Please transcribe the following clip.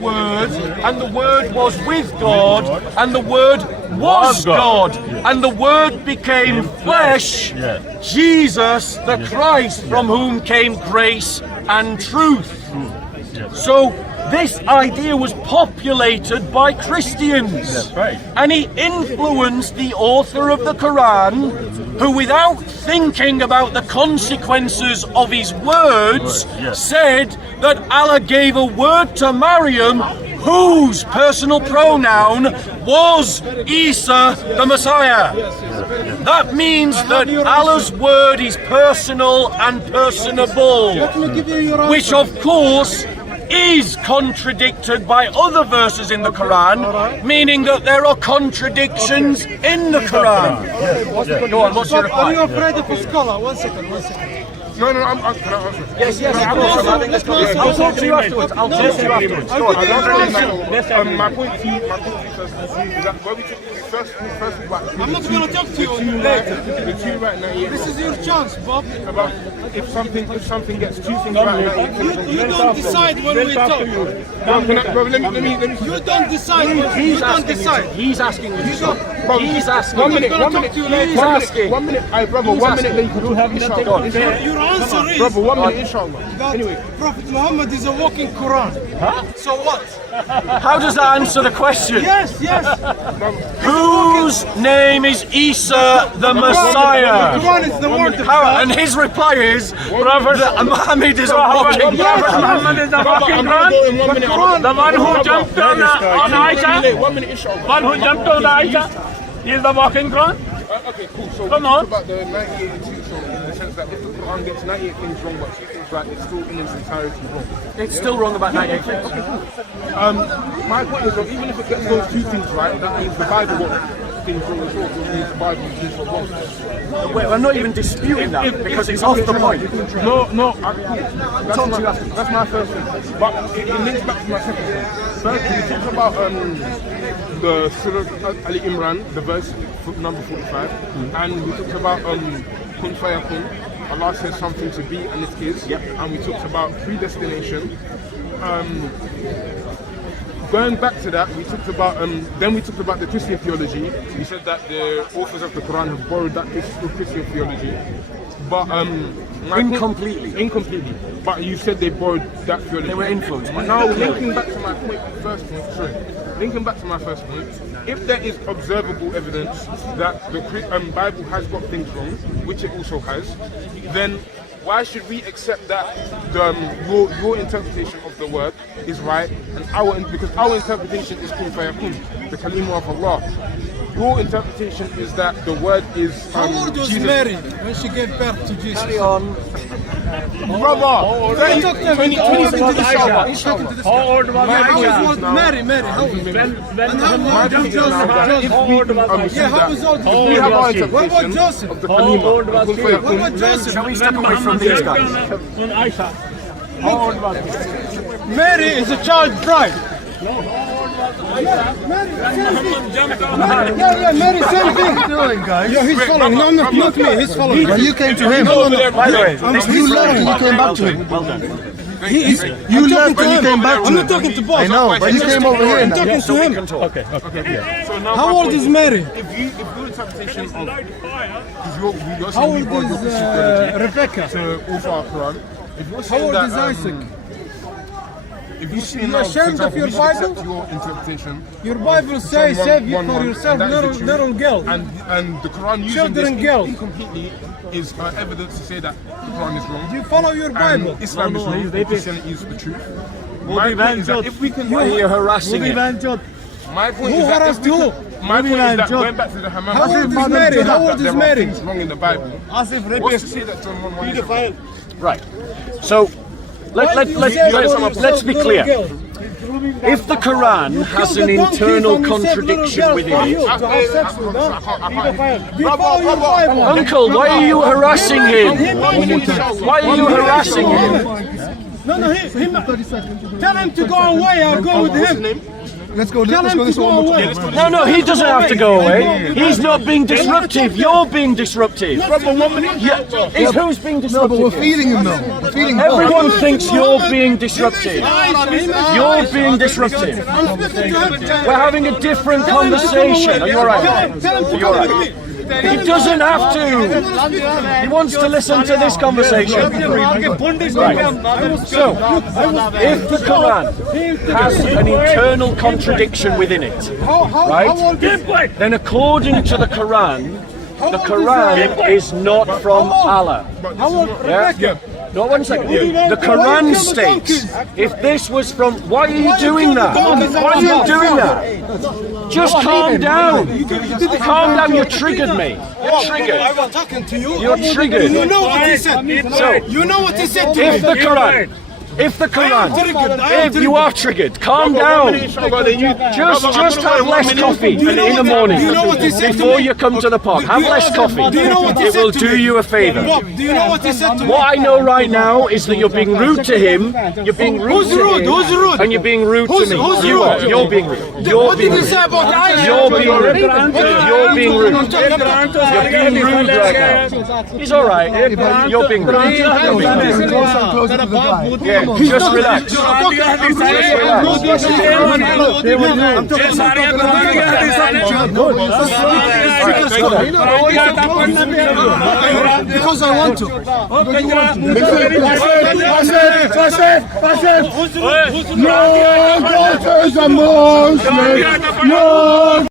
Word, and the Word was with God, and the Word was God, and the Word became flesh, Jesus the Christ, from whom came grace and truth. So this idea was populated by Christians. That's right. And he influenced the author of the Quran, who, without thinking about the consequences of his words, said that Allah gave a word to Maryam whose personal pronoun was Isa the Messiah. That means that Allah's word is personal and personable, which of course is contradicted by other verses in the Quran, meaning that there are contradictions in the Quran. Go on, what's your reply? Are you afraid of a scholar? One second. No, can I answer? Yes, I'll talk to you afterwards. Go on. My point to you first is that where we took first I'm not going to talk to you later. the two right now, This is your chance, Bob. about if something gets two things right now, You don't decide when we talk. let me. You don't decide. You don't decide. He's asking you. He's asking. 1 minute. He's asking. 1 minute. Hey, brother. 1 minute. Then you can have inshallah. Your answer is Brother, 1 minute, inshallah. that Prophet Muhammad is a walking Quran. So what? How does that answer the question? Yes. Whose name is Isa the Messiah? Quran is the word of How, God. and his reply is, Prophet Muhammad is a walking Prophet Muhammad is the walking Quran. The one who jumped on Aisha. 1 minute, inshallah. One who jumped on Aisha. He is the walking Quran. Okay, cool. So Come on. about the 98 and 2 song in the sense that if the Quran gets 98 things wrong, but 2 things right, it's still in its entirety wrong. It's still wrong about 98 things. My point is, that even if it gets those 2 things right, that means the Bible got things wrong as well. Because it means the Bible is things wrong. Wait, I'm not even disputing that because it's off the point. No, that's my first thing. But it links back to my second thing. First, we talked about the Surah Ali Imran, the verse number 45, and we talked about Kun Fayakun. Allah says something to be and it is. And we talked about predestination. Going back to that, we talked about then we talked about the Christian theology. We said that the authors of the Quran have borrowed that Christian theology, but incompletely. But you said they borrowed that theology. They were influenced by it. Now, linking back to my first point, if there is observable evidence that the Bible has got things wrong, which it also has, then why should we accept that your interpretation of the word is right, and because our interpretation is kun fayakun, the kalima of Allah. Your interpretation is that the word is How old was Jesus. Mary when she gave birth to Jesus? Carry on. Brother, 20 How old was Aisha? Mary, how old? When how jumped Joseph? on her, how old was Aisha? Yeah, how was old? we have our What What about interpretation Joseph? of the How old kalima. was she? What about Joseph? Shall we step away from these guys? On Aisha. How old was she? Mary is a child bride. Jumped on her. Yeah, Mary, same thing. doing, guys? Yeah, he's following. No, not me. He's following. Well, you came to him. By the way, You left and you came back to him. well done. You left and you came back to I'm him. not talking to Bob. I know, but you came over here I'm now. talking to him. Okay. So now How my old point is Mary? If your interpretation of you're How saying we old borrowed your is Christian theology Rebecca? to also our Quran. If you're How saying old that, is Isaac? if you're saying you now, for ashamed of example, your we should Bible? accept your interpretation, Your Bible says, Psalm save you 1:1, for yourself, and that is the truth. little girl. and the Quran using Children this girls. incompletely is evidence to say that the Quran is wrong. Do you follow your Bible? And Islam is wrong. Christianity is the truth. Who My the point is that man if we can, Why are you harassing it? my point Who is that harassed if we who? can, my point is that going back to the Hammam, How old is Mary? How old is there are Mary? things wrong in the Bible. What's to say that John 1:1 is wrong? Right. So let's be clear. If the Quran has an internal contradiction within it, You follow your Bible. Uncle, why are you harassing him? Why are you harassing him? No, tell him to go away. I'll go with him. Let's go. Let's go this one more time. No, he doesn't have to go away. He's not being disruptive. You're being disruptive. Yeah, who's being No, but we're disruptive? feeding him though. We're feeding him. Everyone thinks you're being disruptive. You're being disruptive. We're having a different conversation. Are you alright? Are you alright? He doesn't have to. He wants to listen to this conversation. Right. So, if the Quran has an internal contradiction within it, right, then according to the Quran is not from Allah. Yeah? No, 1 second. The Quran states, if this was from... Why are you doing that? Why are you doing that? Just calm down. Calm down, you triggered me. You're triggered. I was talking to you. You're triggered. You know what he said. So, You know what he said to if me. the Quran... If the Quran, if you are triggered, calm down. Just have less coffee in the morning before you come to the pod. Have less coffee. It will do you a favour. Bob, do you know what he said to me? What I know right now is that you're being rude to him. You're being rude Who's to rude? him. Who's rude? And you're being rude Who's- to me. who's You are. rude? You're being rude. You're What being did he rude. say about Aisha? You're being rude. You're being rude. You're being rude right now. He's all right. You're being rude. You're being rude. Closer to the guy. Yeah, just relax. Just relax. Because I want to. Your daughter's a Muslim.